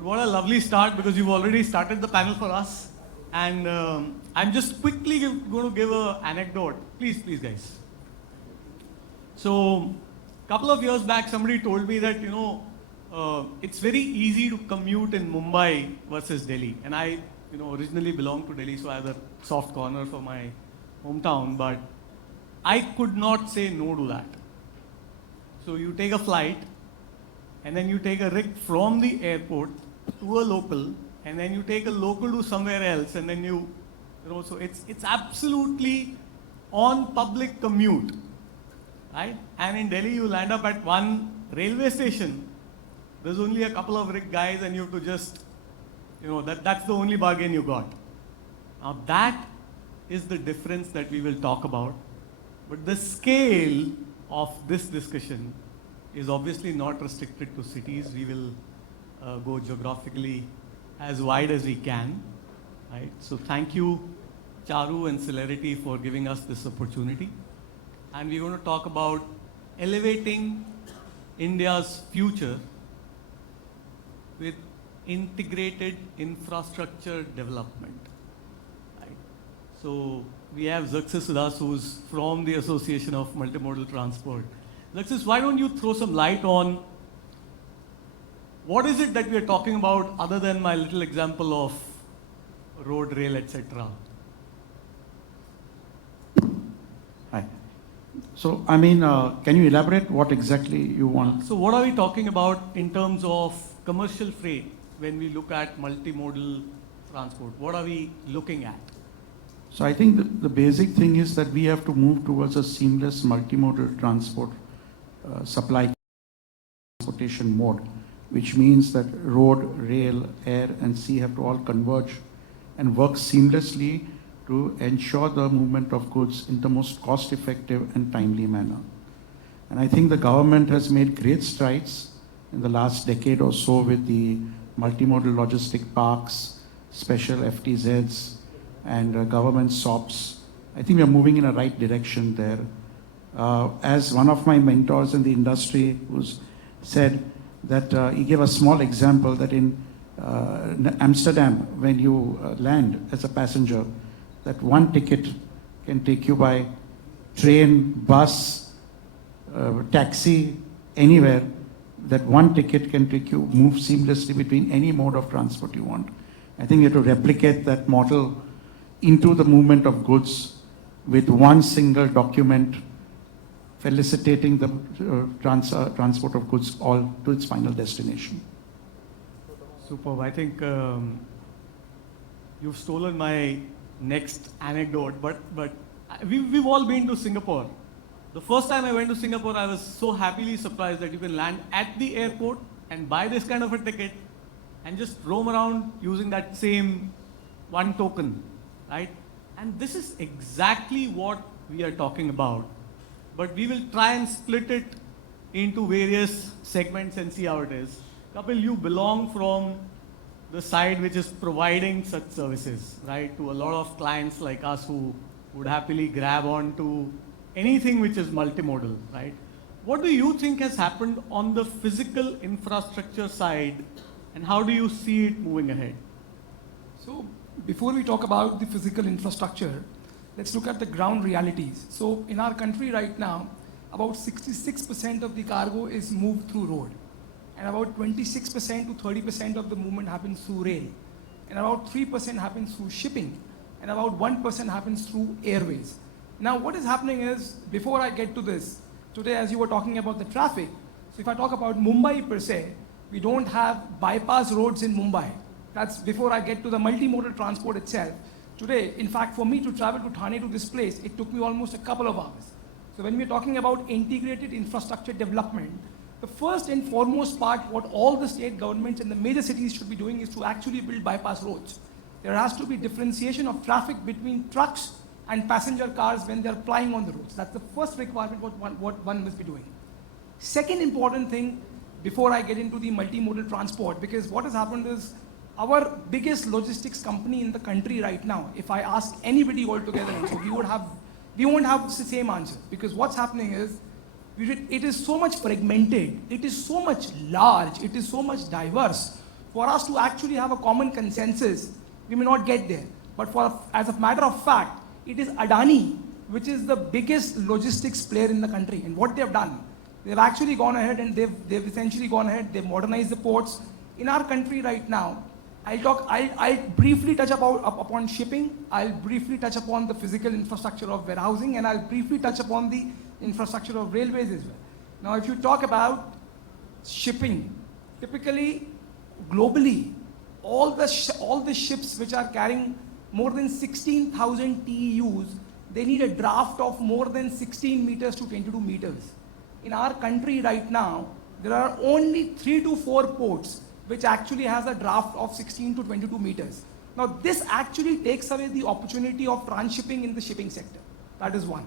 What a lovely start, because you've already started the panel for us. And I'm just quickly going to give an anecdote. Please, guys. So, a couple of years back, somebody told me that, it's very easy to commute in Mumbai versus Delhi. And I, originally belong to Delhi, so I have a soft corner for my hometown. But I could not say no to that. So, you take a flight, and then you take a rig from the airport to a local, and then you take a local to somewhere else, and then so it's absolutely on public commute, right? And in Delhi, you land up at one railway station. There's only a couple of rig guys, and you have to just, that's the only bargain you got. Now that is the difference that we will talk about. But the scale of this discussion is obviously not restricted to cities. We will go geographically as wide as we can, right? So thank you, Charu and Celerity, for giving us this opportunity. And we're going to talk about elevating India's future with integrated infrastructure development, right? So we have Xerrxes with us, who's from the Association of Multimodal Transport. Xerrxes, why don't you throw some light on what is it that we are talking about other than my little example of road, rail, etc.? Hi. So, can you elaborate what exactly you want? So what are we talking about in terms of commercial freight when we look at multimodal transport? What are we looking at? So I think the basic thing is that we have to move towards a seamless multimodal transport supply transportation mode, which means that road, rail, air and sea have to all converge and work seamlessly to ensure the movement of goods in the most cost-effective and timely manner. And I think the government has made great strides in the last decade or so with the multimodal logistic parks, special FTZs and government SOPs. I think we are moving in a right direction there. As one of my mentors in the industry who's said that he gave a small example that in Amsterdam, when you land as a passenger, that one ticket can take you by train, bus, taxi, anywhere. That one ticket can take you, move seamlessly between any mode of transport you want. I think we have to replicate that model into the movement of goods with one single document facilitating the transport of goods all to its final destination. Superb. I think you've stolen my next anecdote, but we've all been to Singapore. The first time I went to Singapore, I was so happily surprised that you can land at the airport and buy this kind of a ticket and just roam around using that same one token, right? And this is exactly what we are talking about. But we will try and split it into various segments and see how it is. Kapil, you belong from the side which is providing such services, right, to a lot of clients like us who would happily grab on to anything which is multimodal, right? What do you think has happened on the physical infrastructure side, and how do you see it moving ahead? So before we talk about the physical infrastructure, let's look at the ground realities. So in our country right now, about 66% of the cargo is moved through road, and about 26% to 30% of the movement happens through rail, and about 3% happens through shipping, and about 1% happens through airways. Now what is happening is, before I get to this, today as you were talking about the traffic, so if I talk about Mumbai per se, we don't have bypass roads in Mumbai. That's before I get to the multimodal transport itself. Today, in fact, for me to travel to Thane to this place, it took me almost a couple of hours. So when we're talking about integrated infrastructure development, the first and foremost part, what all the state governments and the major cities should be doing is to actually build bypass roads. There has to be differentiation of traffic between trucks and passenger cars when they're plying on the roads. That's the first requirement what one must be doing. Second important thing, before I get into the multimodal transport, because what has happened is, our biggest logistics company in the country right now, if I ask anybody altogether, so we won't have the same answer, because what's happening is, it is so much fragmented, it is so much large, it is so much diverse. for us to actually have a common consensus, we may not get there. But as a matter of fact, it is Adani, which is the biggest logistics player in the country. And what they've done, they've actually gone ahead and they've essentially gone ahead, they've modernized the ports. In our country right now, I'll briefly touch upon shipping, I'll briefly touch upon the physical infrastructure of warehousing, and I'll briefly touch upon the infrastructure of railways as well. Now, if you talk about shipping, typically, globally, all the ships which are carrying more than 16,000 TEUs, they need a draft of more than 16 meters to 22 meters. In our country right now, there are only 3 to 4 ports which actually has a draft of 16 to 22 meters. Now, this actually takes away the opportunity of transshipping in the shipping sector. That is one.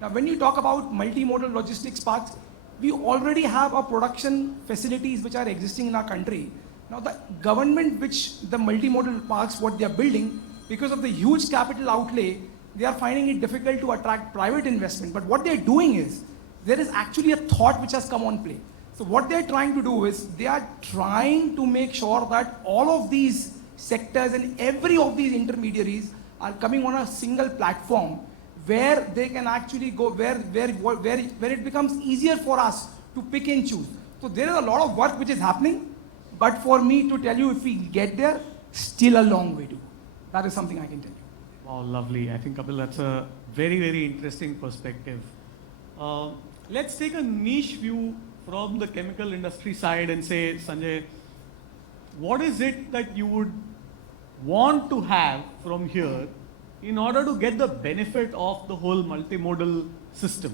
Now, when you talk about multimodal logistics parks, we already have a production facilities which are existing in our country. Now, the government, which the multimodal parks, what they are building, because of the huge capital outlay, they are finding it difficult to attract private investment. But what they are doing is, there is actually a thought which has come on play. So what they're trying to do is, they are trying to make sure that all of these sectors and every of these intermediaries are coming on a single platform where they can actually go, where it becomes easier for us to pick and choose. So there is a lot of work which is happening, but for me to tell you if we get there, still a long way to go. That is something I can tell you. Wow, lovely. I think, Kapil, that's a very, very interesting perspective. Let's take a niche view from the chemical industry side and say, Sanjay, what is it that you would want to have from here in order to get the benefit of the whole multimodal system?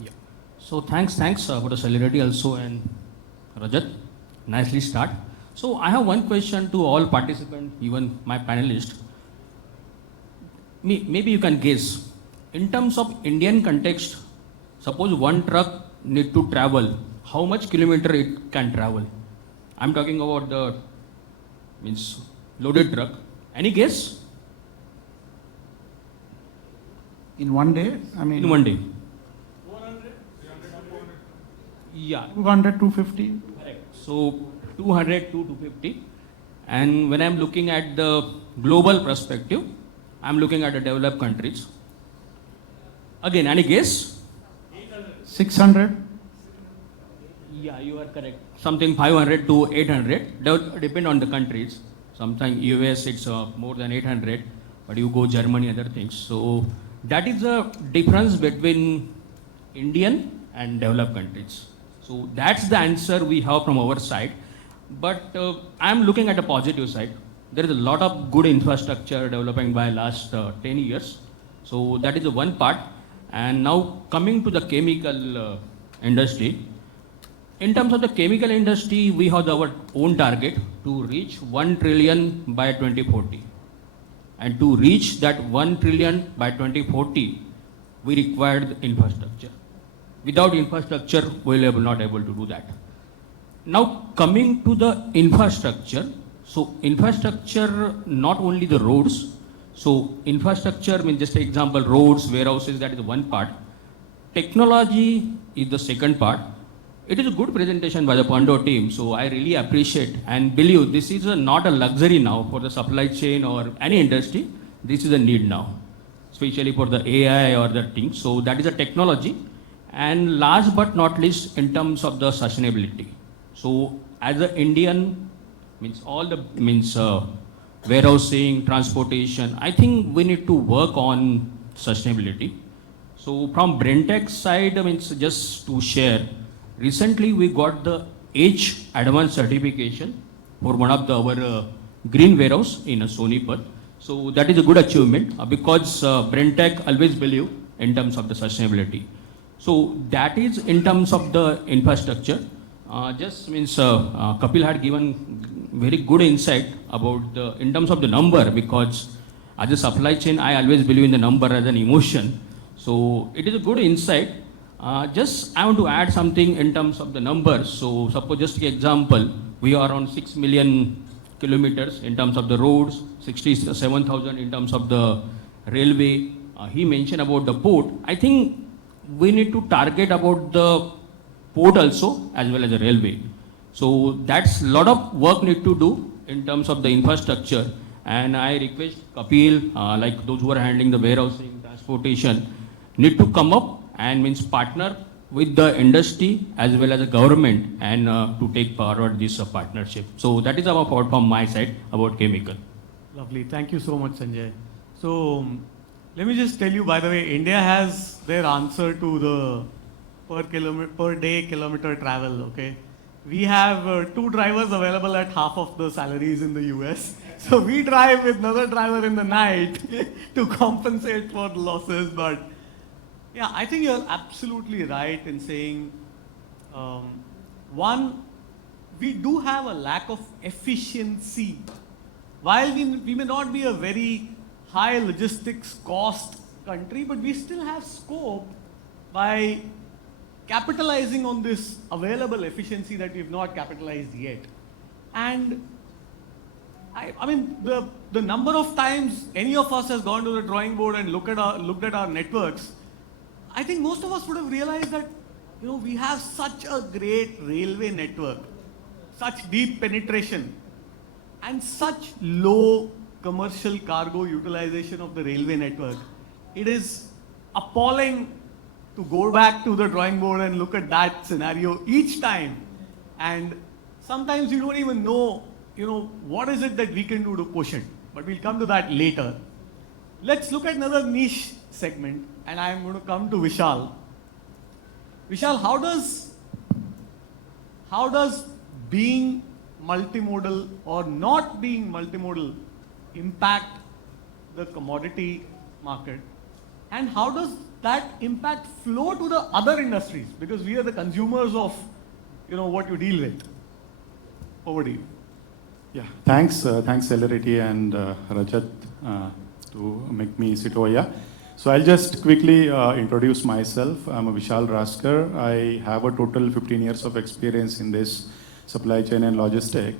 Yeah. So thanks for the Celerity also, and Rajat, nicely start. So I have one question to all participants, even my panelists. Maybe you can guess. In terms of Indian context, suppose one truck need to travel, how much kilometer it can travel? I'm talking about the loaded truck. Any guess? In one day, I mean. In one day. 400? Yeah. 200, 250. Correct. So 200 to 250. And when I'm looking at the global perspective, I'm looking at the developed countries. Again, any guess? 600. Yeah, you are correct. Something 500 to 800. Depend on the countries. Sometimes US it's more than 800, but you go Germany, other things. So that is the difference between Indian and developed countries. So that's the answer we have from our side. But I'm looking at the positive side. There is a lot of good infrastructure developing by last 10 years. So that is the one part. And now coming to the chemical industry. In terms of the chemical industry, we have our own target to reach 1 trillion by 2040. And to reach that 1 trillion by 2040, we require the infrastructure. Without infrastructure, we will not able to do that. Now coming to the infrastructure, so infrastructure, not only the roads. So infrastructure means, just example, roads, warehouses, that is one part. Technology is the second part. It is a good presentation by the Pando team, so I really appreciate and believe this is not a luxury now for the supply chain or any industry. This is a need now, especially for the AI or the thing. So that is a technology. And last but not least, in terms of the sustainability. So as an Indian, means all the warehousing, transportation, I think we need to work on sustainability. So from Brenntag side, just to share, recently we got the H advanced certification for one of our green warehouse in Sonipat. So that is a good achievement because Brenntag always believe in terms of the sustainability. So that is in terms of the infrastructure. Kapil had given very good insight about the in terms of the number, because as a supply chain, I always believe in the number as an emotion. So it is a good insight. I want to add something in terms of the numbers. So suppose just an example, we are on 6 million kilometers in terms of the roads, 67,000 in terms of the railway. He mentioned about the port. I think we need to target about the port also as well as the railway. So that's a lot of work need to do in terms of the infrastructure. And I request Kapil, like those who are handling the warehousing, transportation, need to come up and means partner with the industry as well as the government and to take forward this partnership. So that is about from my side about chemical. Lovely. Thank you so much, Sanjay. So let me just tell you, by the way, India has their answer to the per day kilometer travel. Okay, we have 2 drivers available at half of the salaries in the US. So we drive with another driver in the night to compensate for the losses. But yeah, I think you're absolutely right in saying, one, we do have a lack of efficiency. While we may not be a very high logistics cost country, but we still have scope by capitalizing on this available efficiency that we've not capitalized yet. And I mean, the number of times any of us has gone to the drawing board and looked at our networks, I think most of us would have realized that, you know, we have such a great railway network, such deep penetration, and such low commercial cargo utilization of the railway network. It is appalling to go back to the drawing board and look at that scenario each time. And sometimes you don't even know, you know, what is it that we can do to push it. But we'll come to that later. Let's look at another niche segment, and I'm going to come to Vishal. Vishal, how does being multimodal or not being multimodal impact the commodity market? And how does that impact flow to the other industries? Because we are the consumers of, you know, what you deal with. Over to you. Yeah, thanks Celerity and Rajat to make me sit over here. So I'll just quickly introduce myself. I'm a Vishal Raskar. I have a total 15 years of experience in this supply chain and logistics.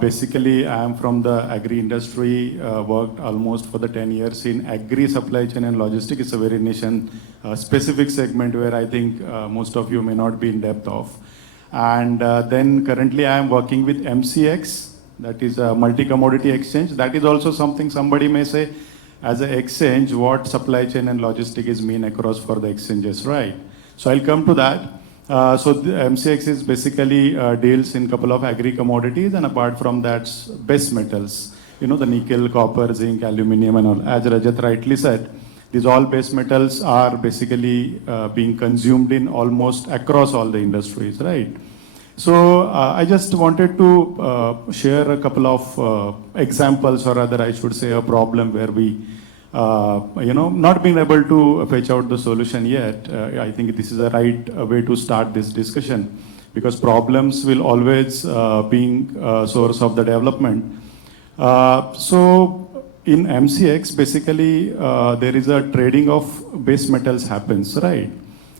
Basically, I am from the agri industry, worked almost for the 10 years in agri supply chain and logistics. It's a very niche and specific segment where I think most of you may not be in depth of. And then currently I am working with MCX, that is a multi-commodity exchange. That is also something somebody may say, as an exchange, what supply chain and logistics is mean across for the exchanges, right? So I'll come to that. So the MCX is basically deals in couple of agri commodities, and apart from that, base metals. You know, the nickel, copper, zinc, aluminum, and all. As Rajat rightly said, these all base metals are basically being consumed in almost across all the industries, right? So I just wanted to share a couple of examples, or rather I should say a problem where we not being able to fetch out the solution yet. I think this is the right way to start this discussion, because problems will always being a source of the development. So in MCX, basically there is a trading of base metals happens, right?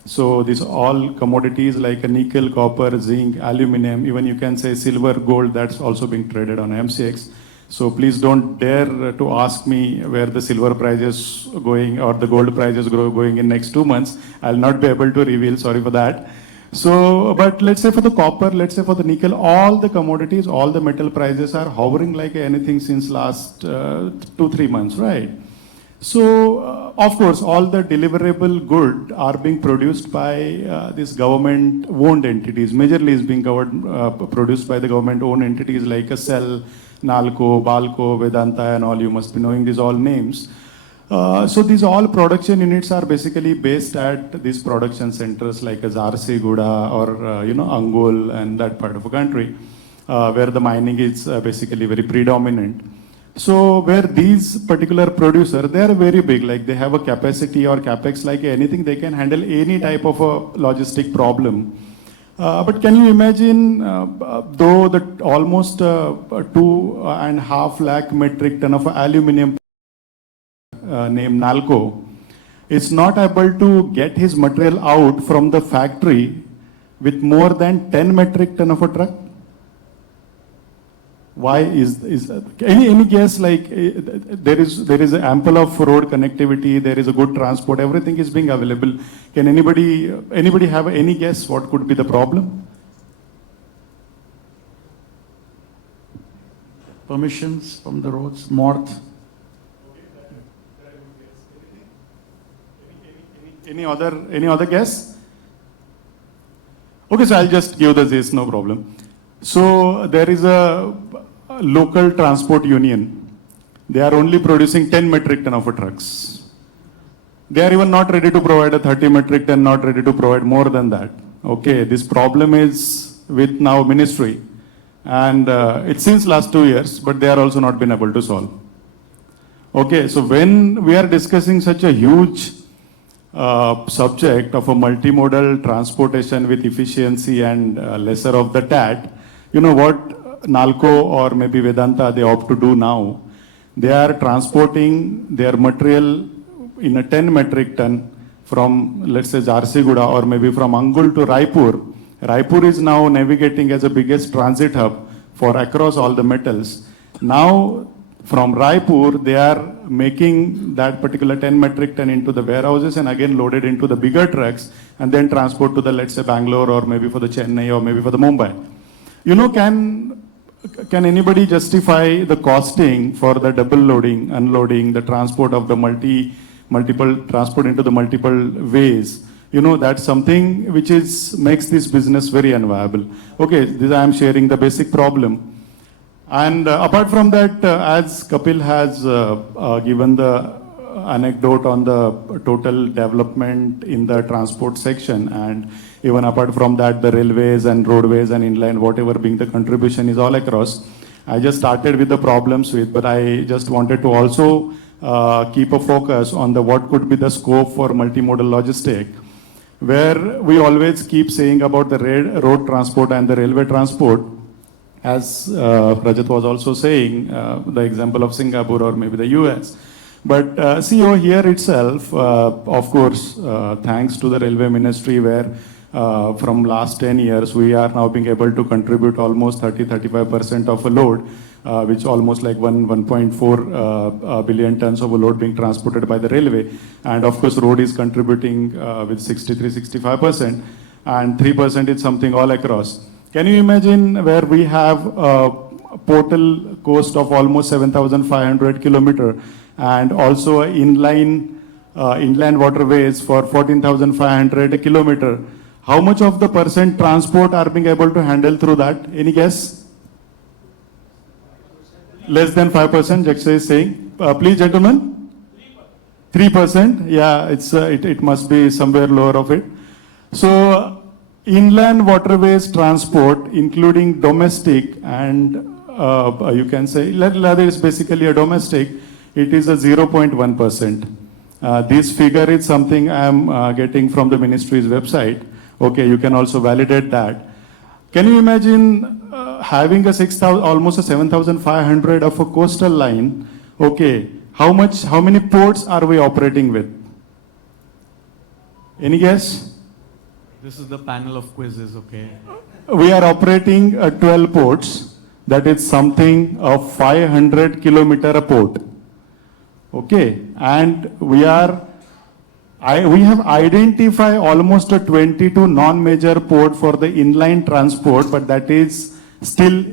So these all commodities like a nickel, copper, zinc, aluminum, even you can say silver, gold, that's also being traded on MCX. So please don't dare to ask me where the silver price is going or the gold price is going in next 2 months. I'll not be able to reveal, sorry for that. So, but let's say for the copper, let's say for the nickel, all the commodities, all the metal prices are hovering like anything since last 2-3 months, right? So, of course, all the deliverable good are being produced by these government-owned entities. Majorly is being produced by the government-owned entities like a Cell, Nalco, Balco, Vedanta, and all. You must be knowing these all names. So these all production units are basically based at these production centers like Xerrxes or Angul and that part of the country, where the mining is basically very predominant. So where these particular producers, they are very big, like they have a capacity or capex like anything, they can handle any type of a logistic problem. But can you imagine, though that almost 2.5 lakh metric ton of aluminum named Nalco is not able to get his material out from the factory with more than 10 metric ton of a truck? Why is any guess? Like there is ample of road connectivity, there is a good transport, everything is being available. Can anybody have any guess what could be the problem? permissions from the roads, north. Any other guess? Okay, so I'll just give the gist, no problem. So there is a local transport union. They are only producing 10 metric ton of a trucks. They are even not ready to provide a 30 metric ton, not ready to provide more than that. Okay, this problem is with now ministry. And it's since last 2 years, but they are also not been able to solve. Okay, so when we are discussing such a huge subject of a multimodal transportation with efficiency and lesser of the TAT, you know what Nalco or maybe Vedanta they opt to do now? They are transporting their material in a 10 metric ton from, let's say, Jharsuguda or maybe from Angul to Raipur. Raipur is now navigating as the biggest transit hub for across all the metals. Now, from Raipur, they are making that particular 10 metric ton into the warehouses and again loaded into the bigger trucks and then transport to the, let's say, Bangalore or maybe for the Chennai or maybe for the Mumbai. You know, can anybody justify the costing for the double loading, unloading, the transport of the multiple transport into the multiple ways? You know, that's something which makes this business very unviable. Okay, this I am sharing the basic problem. And apart from that, as Kapil has given the anecdote on the total development in the transport section, and even apart from that, the railways and roadways and inland, whatever being the contribution is all across. I just started with the problems but I just wanted to also keep a focus on what could be the scope for multimodal logistic, where we always keep saying about the road transport and the railway transport. As Rajat was also saying, the example of Singapore or maybe the US. But see over here itself, of course, thanks to the railway ministry where from last 10 years, we are now being able to contribute almost 30-35% of a load, which almost like 1.4 billion tons of a load being transported by the railway. And of course, road is contributing with 63-65%, and 3% is something all across. Can you imagine where we have a total coast of almost 7,500 kilometers and also inland waterways for 14,500 kilometers? How much of the percent transport are being able to handle through that? Any guess? Less than 5%, Xerrxes is saying. Please, gentlemen. 3%. Yeah, it must be somewhere lower of it. So, inland waterways transport, including domestic and you can say, rather it's basically a domestic, it is a 0.1%. This figure is something I am getting from the ministry's website. Okay, you can also validate that. Can you imagine having almost a 7,500 of a coastal line? Okay, how many ports are we operating with? Any guess? This is the panel of quizzes, okay? We are operating 12 ports. That is something of 500 kilometer a port. Okay, and we have identified almost a 22 non-major port for the inline transport, but that is still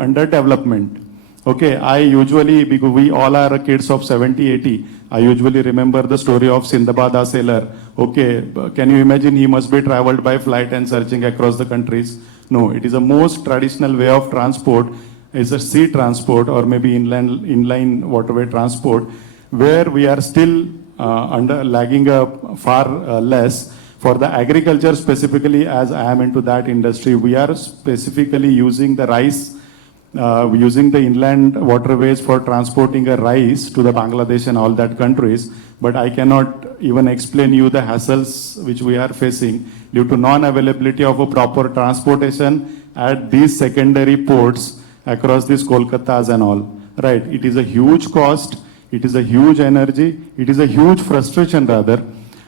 under development. Okay, I usually, because we all are kids of 70, 80, I usually remember the story of Sindbad sailor. Okay, can you imagine he must be traveled by flight and searching across the countries? No, it is the most traditional way of transport is a sea transport or maybe inline waterway transport, where we are still lagging far less. For the agriculture specifically, as I am into that industry, we are specifically using the rice, using the inland waterways for transporting a rice to the Bangladesh and all that countries. But I cannot even explain you the hassles which we are facing due to non-availability of a proper transportation at these secondary ports across these Kolkatas and all. Right? It is a huge cost. It is a huge energy. It is a huge frustration rather.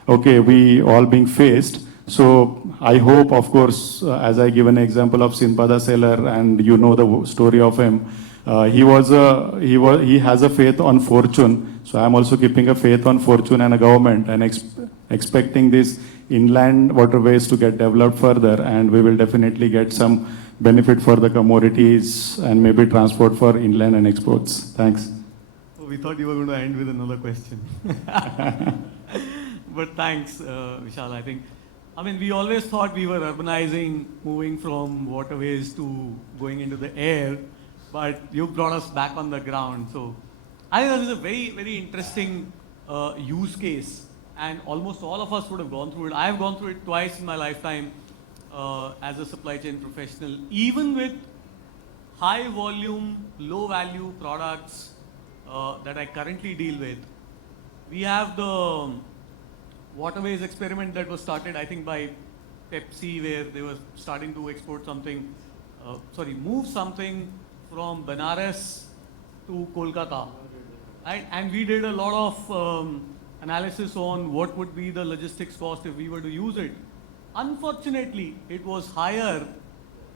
Okay, we all being faced. So I hope, of course, as I give an example of Sinpada sailor, and you know the story of him, he has a faith on fortune. So I am also keeping a faith on fortune and a government and expecting this inland waterways to get developed further, and we will definitely get some benefit for the commodities and maybe transport for inland and exports. Thanks. Oh, we thought you were going to end with another question. But thanks, Vishal. I mean, we always thought we were urbanizing, moving from waterways to going into the air, but you brought us back on the ground. So I think that is a very, very interesting use case, and almost all of us would have gone through it. I have gone through it twice in my lifetime as a supply chain professional, even with high volume, low value products that I currently deal with. We have the Waterways experiment that was started, I think, by Pepsi, where they were starting to export something, move something from Benares to Kolkata. Right? And we did a lot of analysis on what would be the logistics cost if we were to use it. Unfortunately, it was higher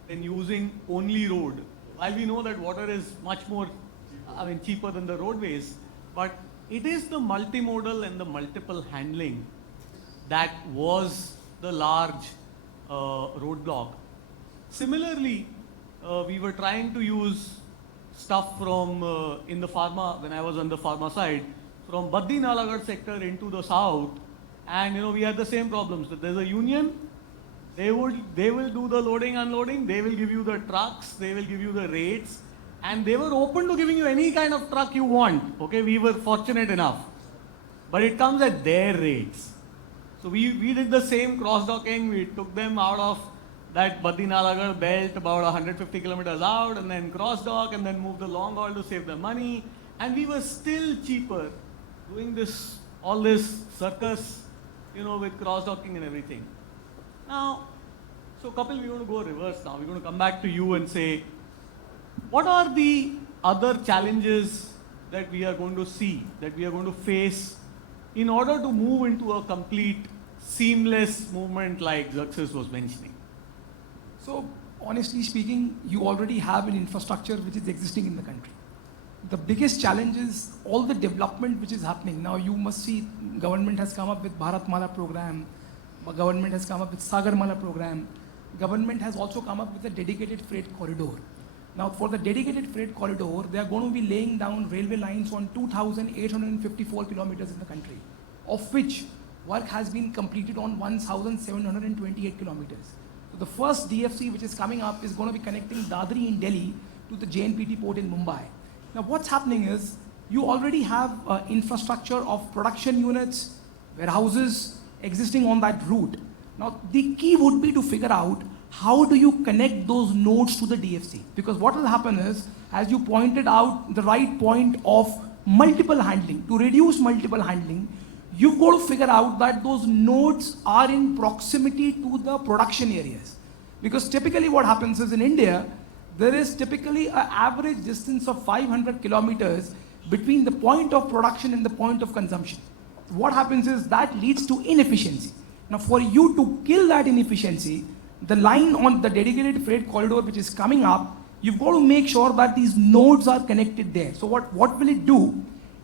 than using only road. While we know that water is much more, cheaper than the roadways, but it is the multimodal and the multiple handling that was the large roadblock. Similarly, we were trying to use stuff from in the pharma, when I was on the pharma side, from Baddi Nalagarh sector into the south, and we had the same problems. That there's a union, they will do the loading, unloading, they will give you the trucks, they will give you the rates, and they were open to giving you any kind of truck you want. Okay, we were fortunate enough, but it comes at their rates. So we did the same cross-docking. We took them out of that Baddi Nalagarh belt about 150 kilometers out, and then cross-dock, and then moved the long haul to save the money. And we were still cheaper doing all this circus, with cross-docking and everything. Now, so Kapil, we're going to go reverse now. We're going to come back to you and say, what are the other challenges that we are going to see, that we are going to face in order to move into a complete seamless movement like Xerrxes was mentioning? So, honestly speaking, you already have an infrastructure which is existing in the country. The biggest challenge is all the development which is happening. Now, you must see government has come up with Bharat Mala program, government has come up with Sagar Mala program, government has also come up with a dedicated freight corridor. Now, for the dedicated freight corridor, they are going to be laying down railway lines on 2,854 kilometers in the country, of which work has been completed on 1,728 kilometers. So the first DFC which is coming up is going to be connecting Dadri in Delhi to the JNPT port in Mumbai. Now, what's happening is you already have infrastructure of production units, warehouses existing on that route. Now, the key would be to figure out how do you connect those nodes to the DFC? Because what will happen is, as you pointed out, the right point of multiple handling. To reduce multiple handling, you've got to figure out that those nodes are in proximity to the production areas. Because typically what happens is in India, there is typically an average distance of 500 kilometers between the point of production and the point of consumption. What happens is that leads to inefficiency. Now, for you to kill that inefficiency, the line on the dedicated freight corridor which is coming up, you've got to make sure that these nodes are connected there. So what will it do?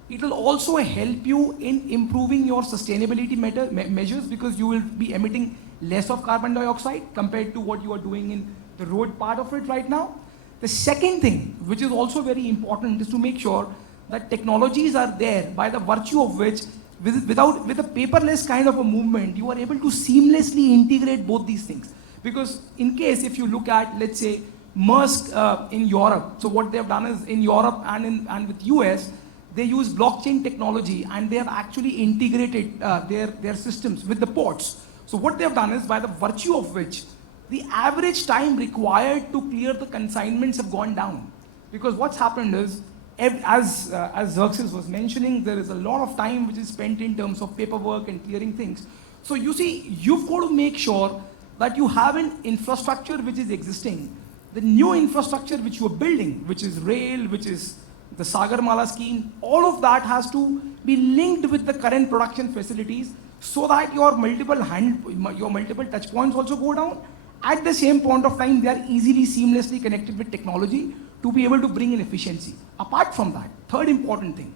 It will also help you in improving your sustainability measures, because you will be emitting less of carbon dioxide compared to what you are doing in the road part of it right now. The second thing, which is also very important, is to make sure that technologies are there by the virtue of which, with a paperless kind of a movement, you are able to seamlessly integrate both these things. Because in case if you look at, let's say, Maersk in Europe, so what they have done is in Europe and with US, they use blockchain technology and they have actually integrated their systems with the ports. So what they have done is, by the virtue of which, the average time required to clear the consignments have gone down. Because what's happened is, as Xerrxes was mentioning, there is a lot of time which is spent in terms of paperwork and clearing things. So you see, you've got to make sure that you have an infrastructure which is existing. The new infrastructure which you are building, which is rail, which is the Sagar Mala scheme, all of that has to be linked with the current production facilities, so that your multiple touch points also go down. At the same point of time, they are easily, seamlessly connected with technology to be able to bring in efficiency. Apart from that, third important thing,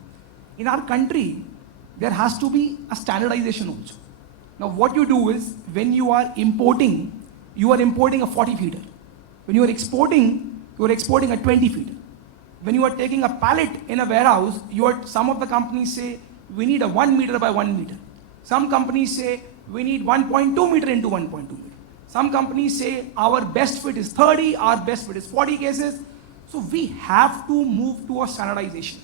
in our country, there has to be a standardization also. Now what you do is, when you are importing a 40 feeder. When you are exporting a 20 feeder. When you are taking a pallet in a warehouse, some of the companies say, we need a 1 meter by 1 meter. Some companies say, we need 1.2 meter into 1.2 meter. Some companies say, our best fit is 30, our best fit is 40 cases. So we have to move to a standardization.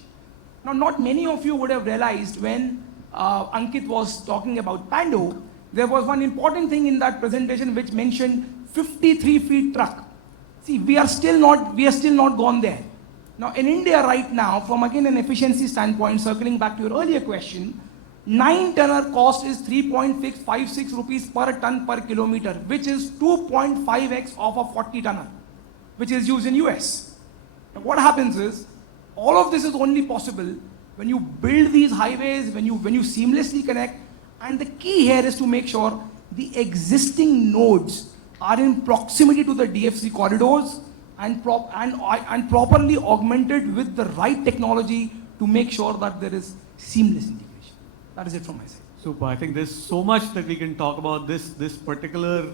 Now, not many of you would have realized when Ankit was talking about Pando, there was one important thing in that presentation which mentioned 53 feet truck. See, we are still not gone there. Now, in India right now, from again an efficiency standpoint, circling back to your earlier question, 9-tonner cost is 3.656 rupees per ton per kilometer, which is 2.5x of a 40-tonner, which is used in US. Now, what happens is, all of this is only possible when you build these highways, when you seamlessly connect, and the key here is to make sure the existing nodes are in proximity to the DFC corridors and properly augmented with the right technology to make sure that there is seamless integration. That is it from my side. Super. I think there's so much that we can talk about. This particular,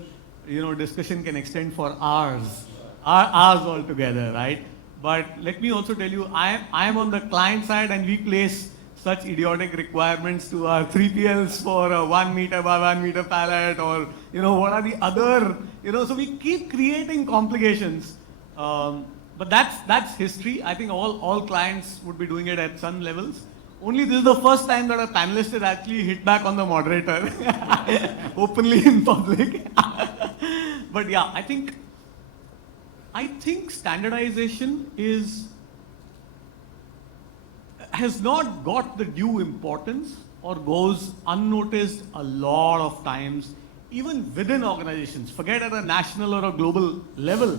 discussion can extend for hours altogether, right? But let me also tell you, I am on the client side, and we place such idiotic requirements to our 3PLs for a 1 meter by 1 meter pallet, or what are the other, so we keep creating complications. But that's history. I think all clients would be doing it at some levels. Only this is the first time that a panelist has actually hit back on the moderator openly in public. But yeah, I think standardization has not got the due importance or goes unnoticed a lot of times, even within organizations. Forget at a national or a global level.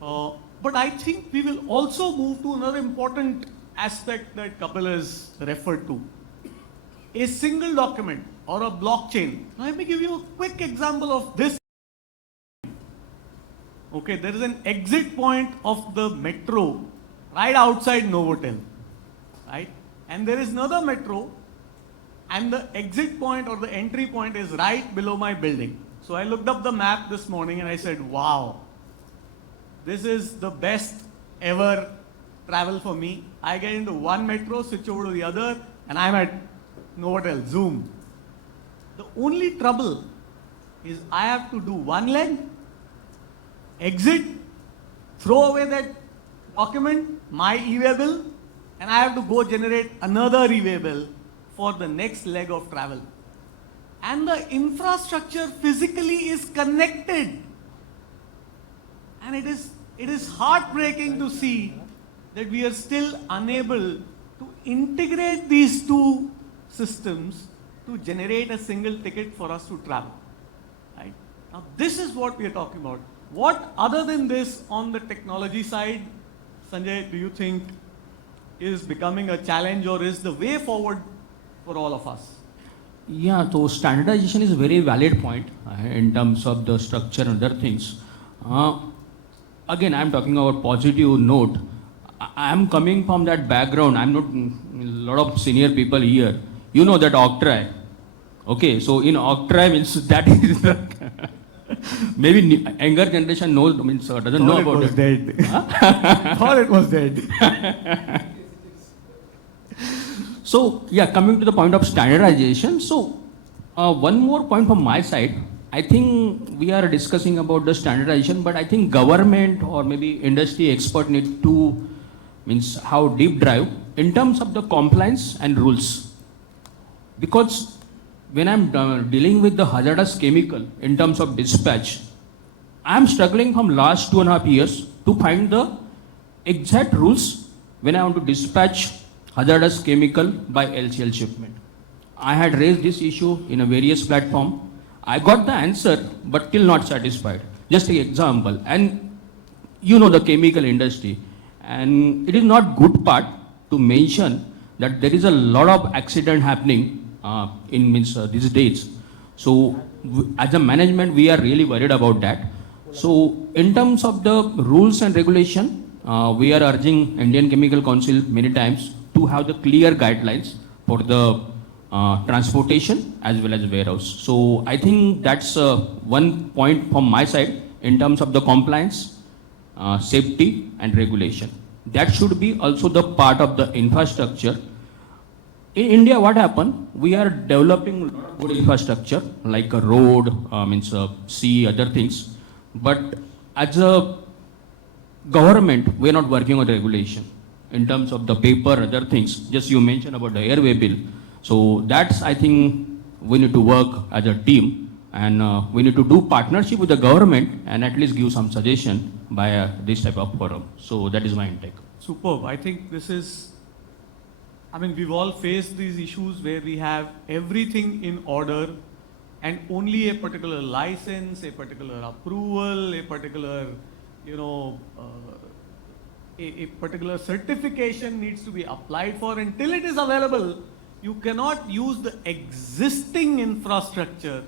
But I think we will also move to another important aspect that Kapil has referred to. A single document or a blockchain. Let me give you a quick example of this. Okay, there is an exit point of the metro right outside Novotel, right? And there is another metro, and the exit point or the entry point is right below my building. So I looked up the map this morning and I said, wow, this is the best ever travel for me. I get into one metro, switch over to the other, and I'm at Novotel, zoom. The only trouble is I have to do one leg, exit, throw away that document, my e-way bill, and I have to go generate another e-way bill for the next leg of travel. And the infrastructure physically is connected. And it is heartbreaking to see that we are still unable to integrate these two systems to generate a single ticket for us to travel. Right? Now, this is what we are talking about. What other than this on the technology side, Sanjay, do you think is becoming a challenge or is the way forward for all of us? Yeah, so standardization is a very valid point in terms of the structure and other things. Again, I'm talking about positive note. I'm coming from that background. I'm not a lot of senior people here. You know that Octri. Okay, so in Octri means that is the maybe younger generation knows, doesn't know about it. Dead. Huh? Thought it was dead. So yeah, coming to the point of standardization. So one more point from my side. I think we are discussing about the standardization, but I think government or maybe industry expert need to how deep dive in terms of the compliance and rules. Because when I'm dealing with the hazardous chemical in terms of dispatch, I'm struggling from last 2.5 years to find the exact rules when I want to dispatch hazardous chemical by LCL shipment. I had raised this issue in a various platform. I got the answer, but still not satisfied. Just an example. And you know the chemical industry. And it is not good part to mention that there is a lot of accident happening in these days. So as a management, we are really worried about that. So in terms of the rules and regulation, we are urging Indian Chemical Council many times to have the clear guidelines for the transportation as well as warehouse. So I think that's one point from my side in terms of the compliance, safety and regulation. That should be also the part of the infrastructure. In India, what happened? We are developing good infrastructure like a road, sea, other things. But as a government, we are not working on regulation in terms of the paper, other things. Just you mentioned about the airway bill. So that's, I think, we need to work as a team, and we need to do partnership with the government and at least give some suggestion by this type of forum. So that is my intake. Superb. I think this is, I mean, we've all faced these issues where we have everything in order and only a particular license, a particular approval, a particular, a particular certification needs to be applied for. Until it is available, you cannot use the existing infrastructure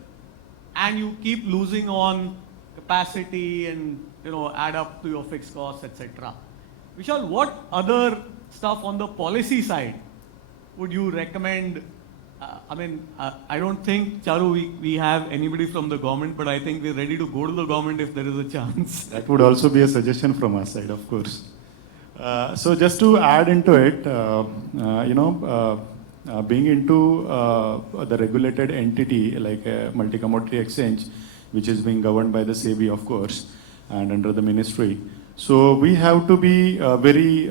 and you keep losing on capacity and, add up to your fixed costs, etc. Vishal, what other stuff on the policy side would you recommend? I don't think, Charu, we have anybody from the government, but I think we're ready to go to the government if there is a chance. That would also be a suggestion from our side, of course. So just to add into it, being into the regulated entity like a multi-commodity exchange, which is being governed by the SEBI, of course, and under the ministry. So we have to be very,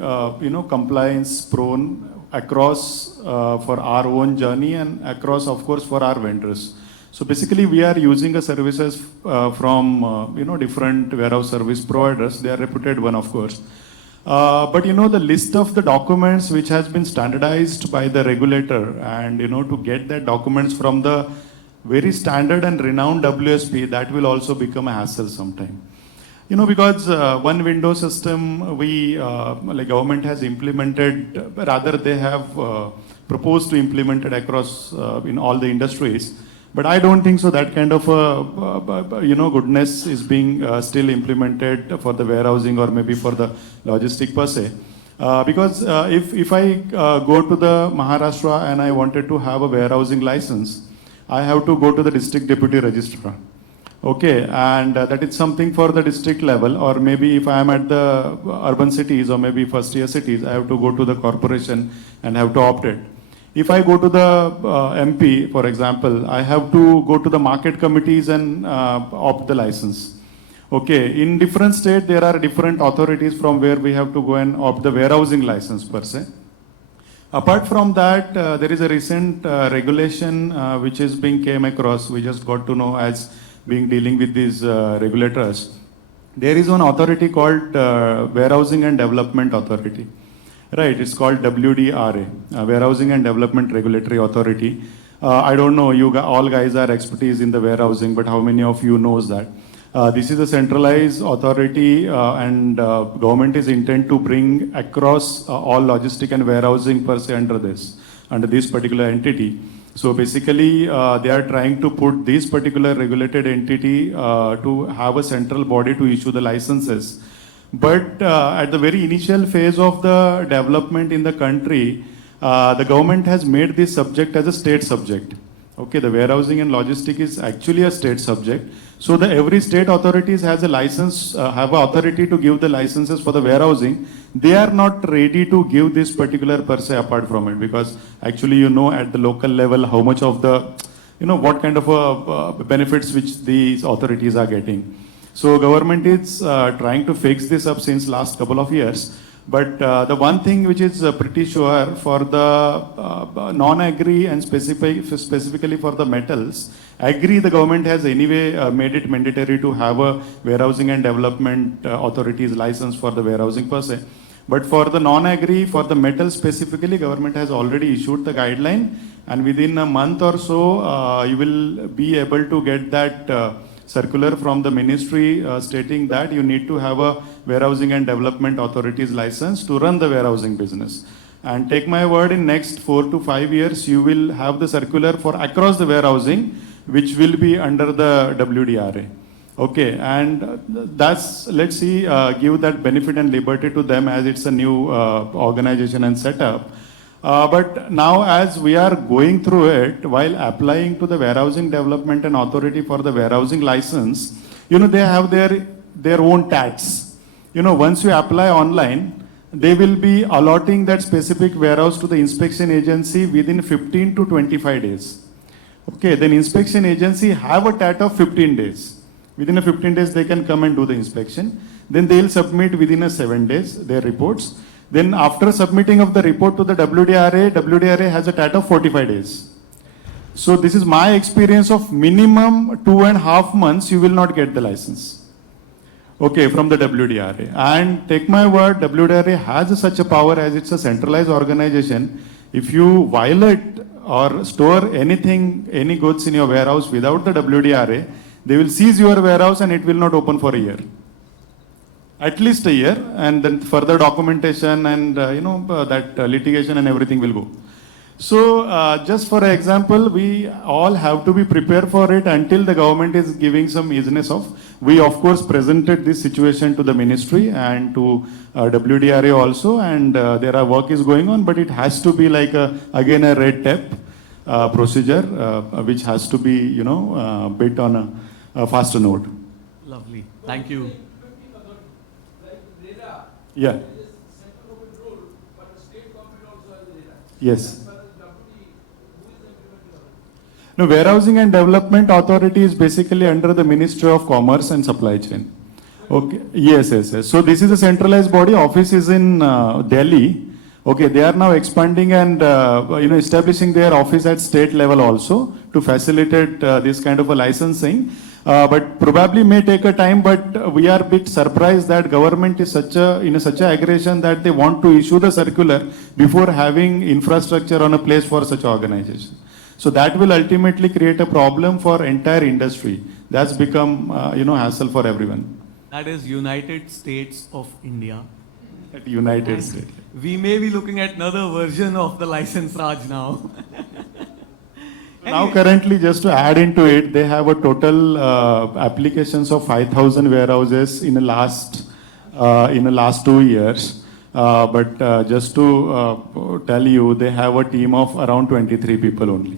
compliance prone across for our own journey and across, of course, for our vendors. So basically, we are using a services from, different warehouse service providers. They are reputed one, of course. But the list of the documents which has been standardized by the regulator, and to get that documents from the very standard and renowned WSP, that will also become a hassle sometime. Because one window system we like government has implemented, rather they have proposed to implement it across in all the industries. But I don't think so that kind of goodness is being still implemented for the warehousing or maybe for the logistic per se. Because if I go to the Maharashtra and I wanted to have a warehousing license, I have to go to the district deputy registrar. Okay, and that is something for the district level, or maybe if I am at the urban cities or maybe first tier cities, I have to go to the corporation and have to opt it. If I go to the MP, for example, I have to go to the market committees and opt the license. Okay, in different states, there are different authorities from where we have to go and opt the warehousing license per se. Apart from that, there is a recent regulation which is being came across. We just got to know as being dealing with these regulators. There is one authority called Warehousing and Development Authority. Right, it's called WDRA, Warehousing and Development Regulatory Authority. I don't know, you all guys are expertise in the warehousing, but how many of you knows that? This is a centralized authority and government is intent to bring across all logistic and warehousing per se under this particular entity. So basically, they are trying to put this particular regulated entity to have a central body to issue the licenses. But at the very initial phase of the development in the country, the government has made this subject as a state subject. Okay, the warehousing and logistic is actually a state subject. So every state authorities has a license, have an authority to give the licenses for the warehousing. They are not ready to give this particular per se apart from it, because actually at the local level how much of the, what kind of benefits which these authorities are getting. So government is trying to fix this up since last couple of years. But the one thing which is pretty sure for the non-agri and specifically for the metals, agri the government has anyway made it mandatory to have a warehousing and development authorities license for the warehousing per se. But for the non-agri, for the metal specifically, government has already issued the guideline, and within a month or so, you will be able to get that circular from the ministry stating that you need to have a warehousing and development authorities license to run the warehousing business. And take my word, in next 4 to 5 years, you will have the circular for across the warehousing, which will be under the WDRA. Okay, and that's, let's see, give that benefit and liberty to them as it's a new organization and setup. But now as we are going through it, while applying to the Warehousing Development and Authority for the warehousing license, they have their own tax. Once you apply online, they will be allotting that specific warehouse to the inspection agency within 15 to 25 days. Okay, then inspection agency have a TAT of 15 days. Within a 15 days, they can come and do the inspection. Then they will submit within a 7 days their reports. Then after submitting of the report to the WDRA has a TAT of 45 days. So this is my experience of minimum 2.5 months, you will not get the license. Okay, from the WDRA. And take my word, WDRA has such a power as it's a centralized organization. If you violate or store anything, any goods in your warehouse without the WDRA, they will seize your warehouse and it will not open for a year. At least a year, and then further documentation and that litigation and everything will go. So just for example, we all have to be prepared for it until the government is giving some easiness of. We of course presented this situation to the ministry and to WDRA also, and there work is going on, but it has to be like again a red tape procedure which has to be bit on a faster note. Lovely. Thank you. Yeah. Yes. No, Warehousing and Development Authority is basically under the Ministry of Commerce and Supply Chain. Okay. Yes. So this is a centralized body. Office is in Delhi. Okay. They are now expanding and establishing their office at state level also to facilitate this kind of a licensing. But probably may take a time. But we are a bit surprised that government is such a aggression that they want to issue the circular before having infrastructure on a place for such organization. So that will ultimately create a problem for entire industry. That's become, hassle for everyone. That is United States of India. At United States. We may be looking at another version of the license Raj now. Now currently, just to add into it, they have a total applications of 5,000 warehouses in the last 2 years. But just to tell you, they have a team of around 23 people only.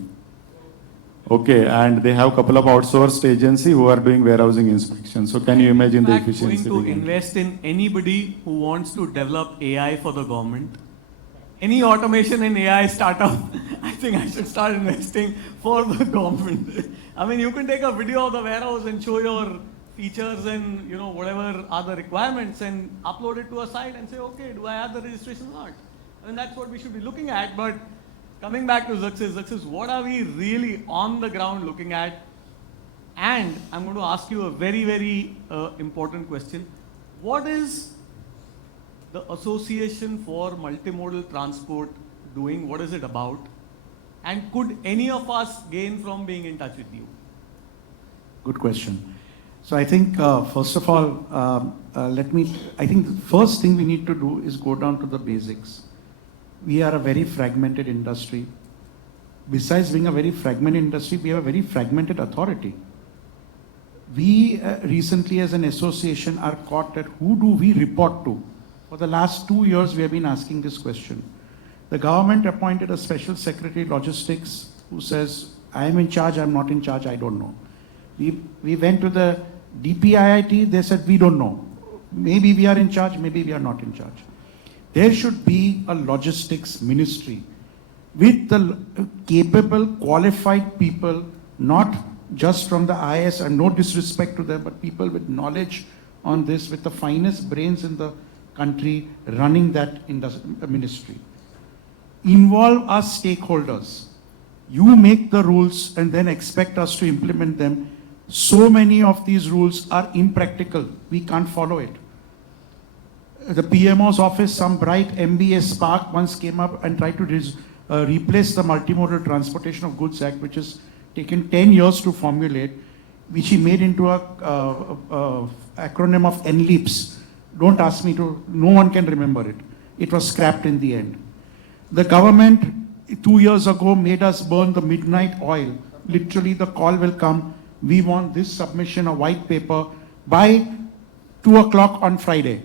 Okay, and they have a couple of outsourced agency who are doing warehousing inspections. So can you imagine the efficiency? Going to invest in anybody who wants to develop AI for the government. Any automation in AI startup, I think I should start investing for the government. I mean, you can take a video of the warehouse and show your features and whatever are the requirements and upload it to a site and say, okay, do I have the registration or not? I mean, that's what we should be looking at. But coming back to Xerrxes, what are we really on the ground looking at? And I'm going to ask you a very, very important question. What is the Association for Multimodal Transport doing? What is it about? And could any of us gain from being in touch with you? Good question. So I think, first of all, I think the first thing we need to do is go down to the basics. We are a very fragmented industry. Besides being a very fragmented industry, we have a very fragmented authority. We recently as an association are caught at who do we report to? For the last 2 years, we have been asking this question. The government appointed a special secretary logistics who says, I am in charge, I am not in charge, I don't know. We went to the DPIIT, they said, we don't know. Maybe we are in charge, maybe we are not in charge. There should be a logistics ministry with the capable, qualified people, not just from the IS, and no disrespect to them, but people with knowledge on this, with the finest brains in the country running that ministry. Involve us stakeholders. You make the rules and then expect us to implement them. So many of these rules are impractical. We can't follow it. The PMO's office, some bright MBA spark once came up and tried to replace the Multimodal Transportation of Goods Act, which has taken 10 years to formulate, which he made into a acronym of NLEAPS. Don't ask me to, no one can remember it. It was scrapped in the end. The government 2 years ago made us burn the midnight oil. Literally the call will come, we want this submission, a white paper, by 2 o'clock on Friday.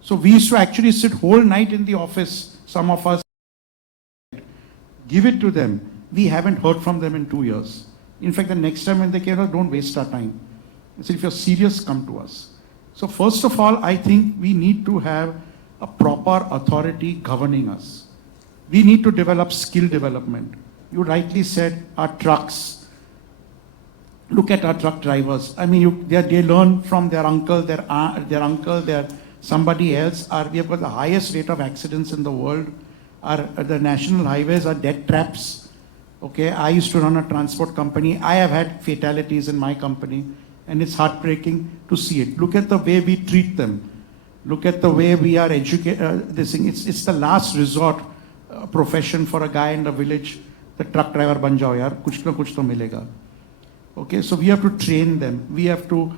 So we used to actually sit whole night in the office, some of us, give it to them. We haven't heard from them in 2 years. In fact, the next time when they came, don't waste our time. I said, if you're serious, come to us. So first of all, I think we need to have a proper authority governing us. We need to develop skill development. You rightly said our trucks. Look at our truck drivers. I mean, they learn from their uncle, their aunt, their somebody else. We have got the highest rate of accidents in the world. The national highways are death traps. Okay, I used to run a transport company. I have had fatalities in my company, and it's heartbreaking to see it. Look at the way we treat them. Look at the way we are educating. It's the last resort profession for a guy in the village. The truck driver ban jao yaar, kuch na kuch to milega. Okay, so we have to train them. We have to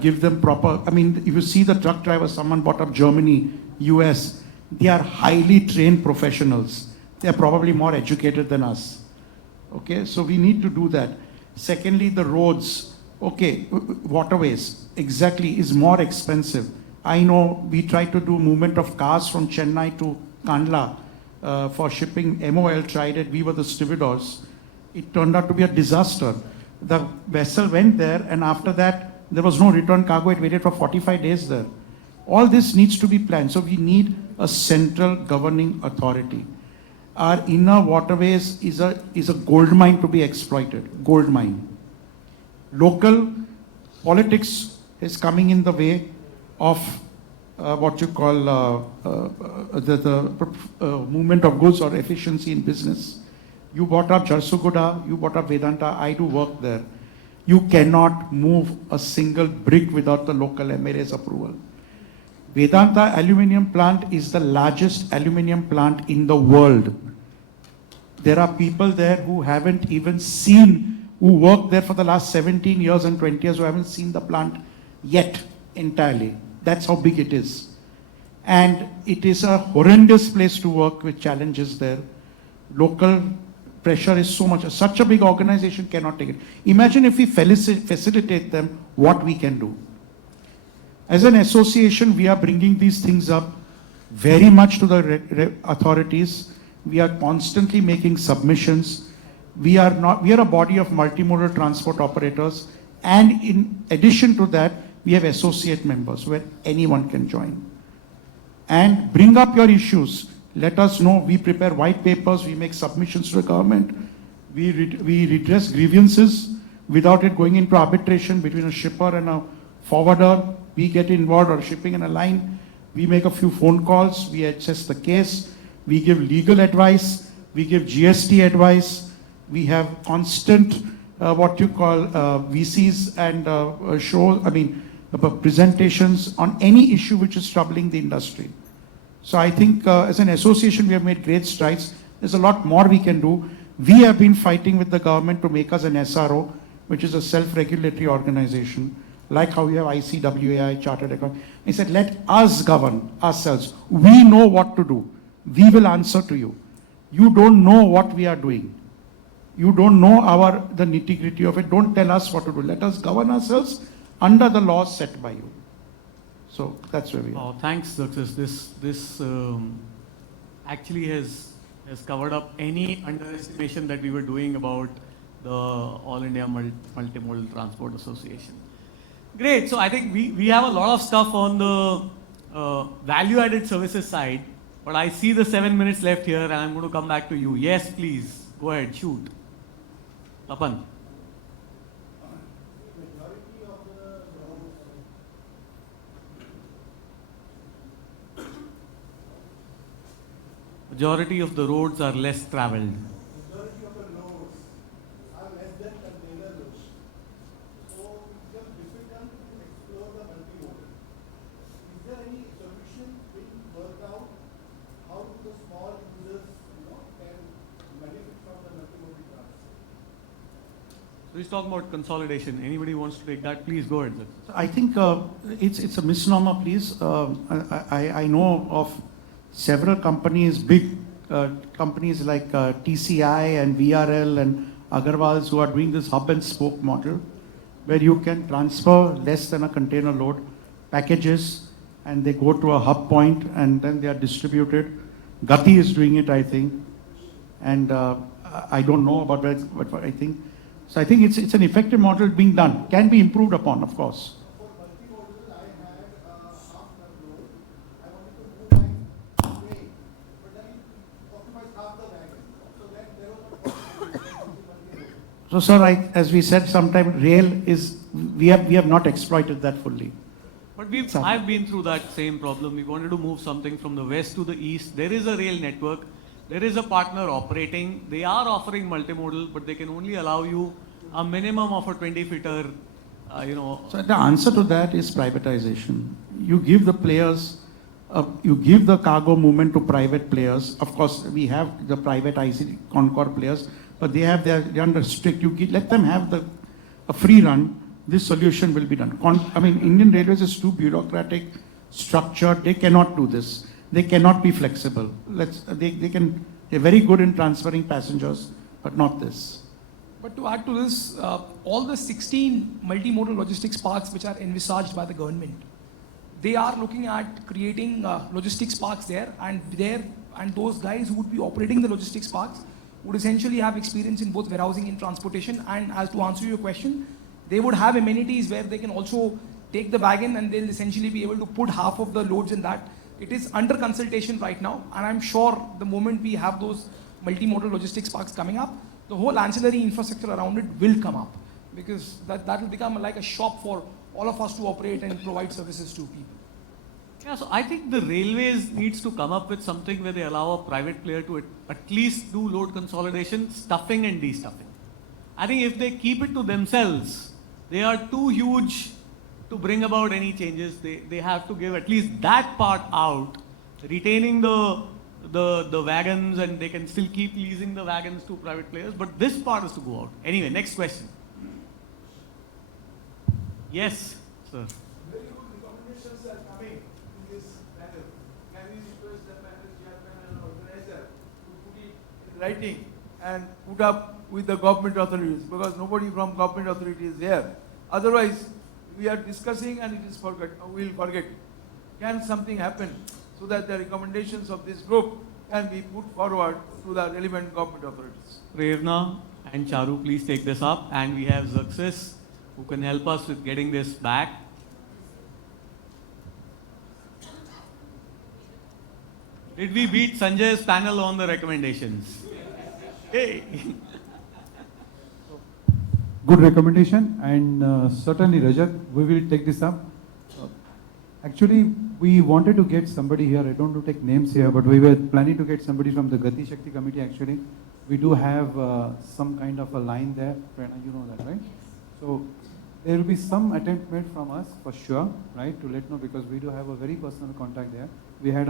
give them proper. I mean, if you see the truck drivers, someone brought up Germany, US, they are highly trained professionals. They are probably more educated than us. Okay, so we need to do that. Secondly, the roads. Okay, waterways, exactly, is more expensive. I know we tried to do movement of cars from Chennai to Kandla for shipping. MOL tried it. We were the stevedores. It turned out to be a disaster. The vessel went there, and after that, there was no return cargo. It waited for 45 days there. All this needs to be planned. So we need a central governing authority. Our inner waterways is a gold mine to be exploited. Gold mine. Local politics is coming in the way of what you call the movement of goods or efficiency in business. You brought up Xerrxes, you brought up Vedanta, I do work there. You cannot move a single brick without the local MLA's approval. Vedanta aluminium plant is the largest aluminium plant in the world. There are people there who haven't even seen, who worked there for the last 17 years and 20 years, who haven't seen the plant yet entirely. That's how big it is. And it is a horrendous place to work with challenges there. Local pressure is so much. Such a big organization cannot take it. Imagine if we facilitate them, what we can do. As an association, we are bringing these things up very much to the authorities. We are constantly making submissions. We are a body of multimodal transport operators. And in addition to that, we have associate members where anyone can join. And bring up your issues. Let us know. We prepare white papers. We make submissions to the government. We redress grievances without it going into arbitration between a shipper and a forwarder. We get involved, or shipping in a line. We make a few phone calls. We assess the case. We give legal advice. We give GST advice. We have constant what you call VCs and presentations on any issue which is troubling the industry. So I think as an association, we have made great strides. There's a lot more we can do. We have been fighting with the government to make us an SRO, which is a self-regulatory organization, like how we have ICWAI, Chartered Accountants. He said, let us govern ourselves. We know what to do. We will answer to you. You don't know what we are doing. You don't know the nitty-gritty of it. Don't tell us what to do. Let us govern ourselves under the laws set by you. So that's where we are. Oh, thanks, Xerrxes. This actually has covered up any underestimation that we were doing about the All India Multimodal Transport Association. Great. So I think we have a lot of stuff on the value-added services side, but I see the 7 minutes left here, and I'm going to come back to you. Yes, please. Go ahead. Shoot. Tapan. Majority of the roads are less traveled. Majority of the roads are less than container roads. So it's just difficult to explore the multimodal. Is there any solution being worked out? How do the small users can benefit from the multimodal transport? So he's talking about consolidation. Anybody wants to take that? Please go ahead. I think it's a misnomer, please. I know of several companies, big companies like TCI and VRL and Agarwals, who are doing this hub and spoke model, where you can transfer less than a container load packages, and they go to a hub point and then they are distributed. Gati is doing it, I think. And I don't know about that, but I think, so I think it's an effective model being done, can be improved upon, of course. For multimodal, I had half the load. I wanted to move my train, but then it occupies half the wagon. So then there was no possibility. So sir, as we said sometime, rail is, we have not exploited that fully. But Sorry. I've been through that same problem. We wanted to move something from the west to the east. There is a rail network. There is a partner operating. They are offering multimodal, but they can only allow you a minimum of a 20-footer, So the answer to that is privatization. You give the players, you give the cargo movement to private players. Of course, we have the private IC Concor players, but they're under strict. Let them have a free run. This solution will be done. Indian Railways is too bureaucratic, structured. They cannot do this. They cannot be flexible. They're very good in transferring passengers, but not this. But to add to this, all the 16 multimodal logistics parks which are envisaged by the government, they are looking at creating logistics parks there, and those guys who would be operating the logistics parks would essentially have experience in both warehousing and transportation. And as to answer your question, they would have amenities where they can also take the wagon and they'll essentially be able to put half of the loads in that. It is under consultation right now, and I'm sure the moment we have those multimodal logistics parks coming up, the whole ancillary infrastructure around it will come up, because that will become like a shop for all of us to operate and provide services to people. Yeah, so I think the railways needs to come up with something where they allow a private player to at least do load consolidation, stuffing and de-stuffing. I think if they keep it to themselves, they are too huge to bring about any changes. They have to give at least that part out, retaining the wagons, and they can still keep leasing the wagons to private players, but this part is to go out. Anyway, next question. Yes, sir. Very good recommendations are coming in this panel. Can we request the panel chairman and organizer to put it in writing and put up with the government authorities, because nobody from government authority is here. Otherwise, we are discussing and it is we'll forget. Can something happen so that the recommendations of this group can be put forward to the relevant government authorities? Prerna and Charu, please take this up, and we have Xerrxes who can help us with getting this back. Did we beat Sanjay's panel on the recommendations? Hey! Good recommendation, and certainly Rajat, we will take this up. Actually, we wanted to get somebody here, I don't want to take names here, but we were planning to get somebody from the Gati Shakti committee actually. We do have some kind of a line there, Prerna, you know that, right? So there will be some attempt made from us for sure, right, to let know, because we do have a very personal contact there. We had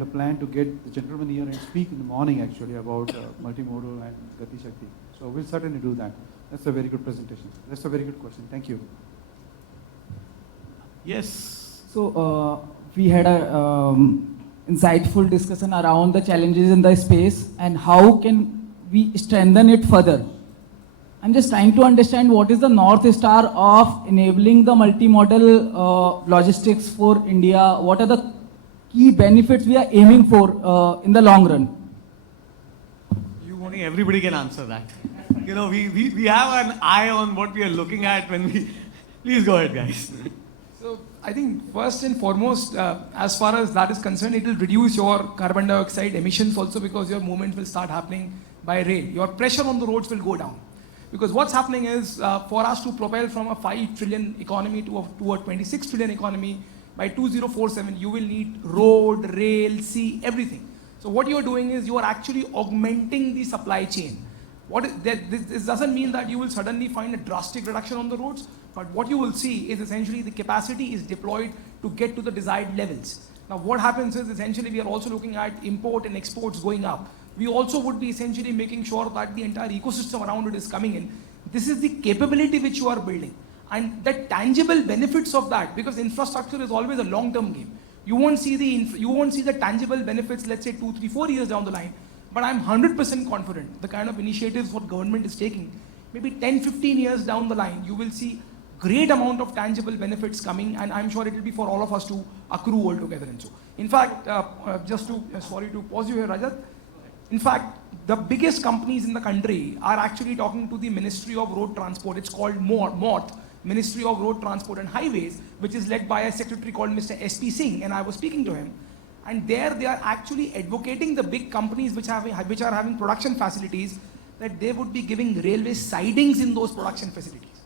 a plan to get the gentleman here and speak in the morning actually about multimodal and Gati Shakti. So we'll certainly do that. That's a very good presentation. That's a very good question. Thank you. Yes. So we had a insightful discussion around the challenges in the space and how can we strengthen it further. I'm just trying to understand what is the North Star of enabling the multimodal logistics for India. What are the key benefits we are aiming for in the long run? Everybody can answer that. We have an eye on what we are looking at when we... Please go ahead, guys. So I think first and foremost, as far as that is concerned, it will reduce your carbon dioxide emissions also, because your movement will start happening by rail. Your pressure on the roads will go down. Because what's happening is, for us to propel from a 5 trillion economy to a 26 trillion economy, by 2047, you will need road, rail, sea, everything. So what you're doing is you are actually augmenting the supply chain. This doesn't mean that you will suddenly find a drastic reduction on the roads, but what you will see is essentially the capacity is deployed to get to the desired levels. Now what happens is essentially we are also looking at import and exports going up. We also would be essentially making sure that the entire ecosystem around it is coming in. This is the capability which you are building. And the tangible benefits of that, because infrastructure is always a long-term game. You won't see the tangible benefits, let's say 2, 3, 4 years down the line. But I'm 100% confident the kind of initiatives what government is taking, maybe 10, 15 years down the line, you will see great amount of tangible benefits coming, and I'm sure it will be for all of us to accrue all together. And so, in fact, sorry to pause you here, Rajat. In fact, the biggest companies in the country are actually talking to the Ministry of Road Transport. It's called MORT, Ministry of Road Transport and Highways, which is led by a secretary called Mr. S.P. Singh, and I was speaking to him. And there they are actually advocating the big companies which are having production facilities, that they would be giving railway sidings in those production facilities.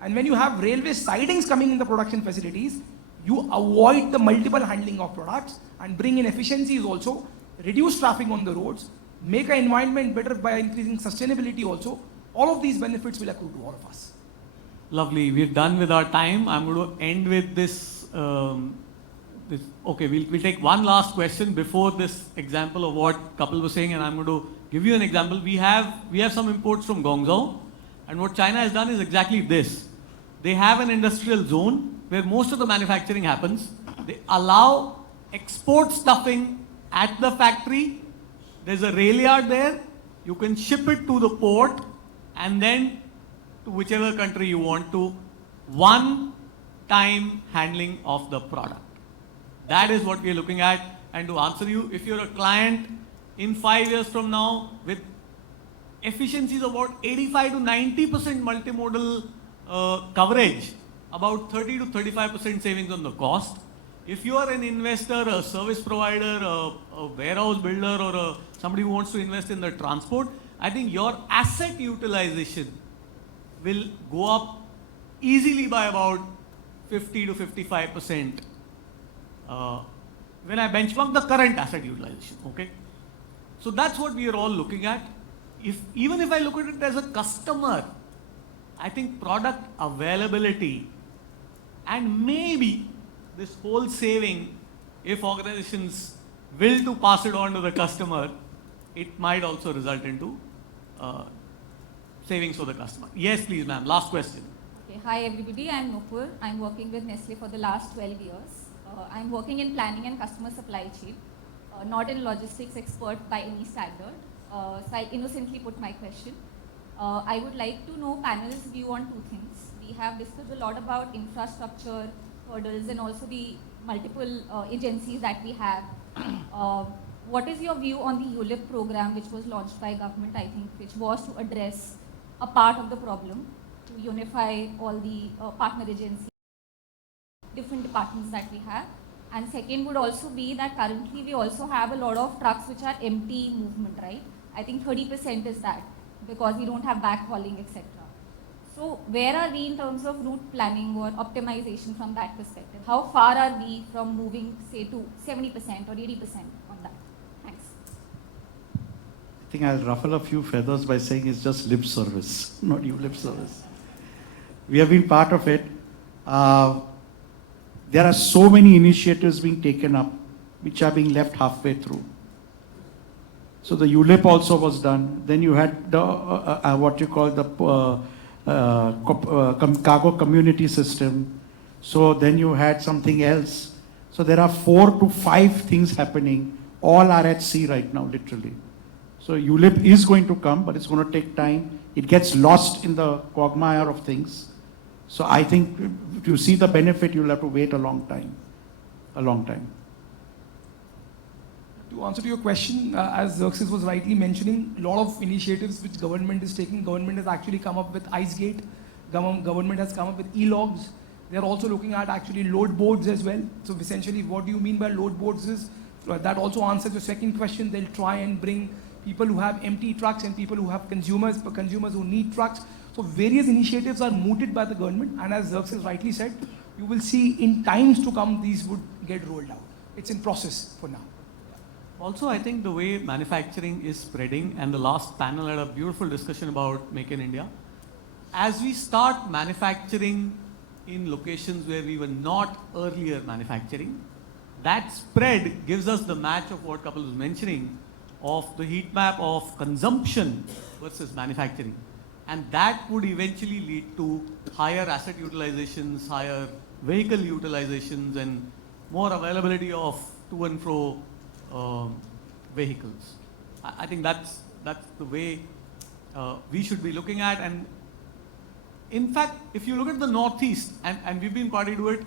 And when you have railway sidings coming in the production facilities, you avoid the multiple handling of products and bring in efficiencies also, reduce traffic on the roads, make our environment better by increasing sustainability also. All of these benefits will accrue to all of us. Lovely. We're done with our time. I'm going to end with this. Okay, we'll take one last question before this example of what Kapil was saying, and I'm going to give you an example. We have some imports from Guangzhou, and what China has done is exactly this. They have an industrial zone where most of the manufacturing happens. They allow export stuffing at the factory. There's a rail yard there. You can ship it to the port and then to whichever country you want to. One-time handling of the product. That is what we are looking at. And to answer you, if you're a client in 5 years from now with efficiencies of about 85 to 90% multimodal coverage, about 30 to 35% savings on the cost. If you are an investor, a service provider, a warehouse builder, or somebody who wants to invest in the transport, I think your asset utilization will go up easily by about 50 to 55% when I benchmark the current asset utilization. Okay, so that's what we are all looking at. Even if I look at it as a customer, I think product availability and maybe this whole saving, if organizations will to pass it on to the customer, it might also result into savings for the customer. Yes, please, ma'am. Last question. Okay. Hi, everybody. I'm Nupur. I'm working with Nestle for the last 12 years. I'm working in planning and customer supply chain, not in logistics expert by any standard. So I innocently put my question. I would like to know panel's view on two things. We have discussed a lot about infrastructure hurdles and also the multiple agencies that we have. What is your view on the ULIP program, which was launched by government, I think, which was to address a part of the problem, to unify all the partner agencies, different departments that we have. And second would also be that currently we also have a lot of trucks which are empty movement, right? I think 30% is that, because we don't have backhauling, etc. So where are we in terms of route planning or optimization from that perspective? How far are we from moving, say, to 70% or 80% on that? Thanks. I think I'll ruffle a few feathers by saying it's just lip service, not you lip service. We have been part of it. There are so many initiatives being taken up which are being left halfway through. So the ULIP also was done. Then you had the what you call the cargo community system. So then you had something else. So there are 4 to 5 things happening. All are at sea right now, literally. So ULIP is going to come, but it's going to take time. It gets lost in the quagmire of things. So I think to see the benefit, you'll have to wait a long time. A long time. To answer to your question, as Xerrxes was rightly mentioning, a lot of initiatives which government is taking. Government has actually come up with IceGate. Government has come up with e-logs. They are also looking at actually load boards as well. So essentially, what do you mean by load boards is, that also answers the second question. They'll try and bring people who have empty trucks and people who have consumers who need trucks. So various initiatives are mooted by the government. And as Xerrxes rightly said, you will see in times to come, these would get rolled out. It's in process for now. Also, I think the way manufacturing is spreading, and the last panel had a beautiful discussion about Make in India. As we start manufacturing in locations where we were not earlier manufacturing, that spread gives us the match of what Kapil was mentioning of the heat map of consumption versus manufacturing. And that would eventually lead to higher asset utilizations, higher vehicle utilizations, and more availability of to and fro vehicles. I think that's the way we should be looking at. And in fact, if you look at the Northeast, and we've been party to it,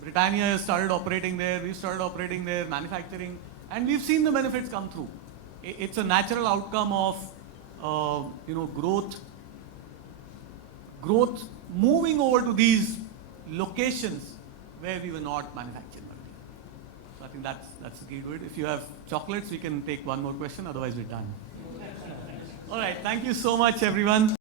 Britannia has started operating there, we've started operating there, manufacturing, and we've seen the benefits come through. it's a natural outcome of growth moving over to these locations where we were not manufacturing earlier. So I think that's the key to it. If you have chocolates, we can take one more question. Otherwise, we're done. All right. Thank you so much, everyone.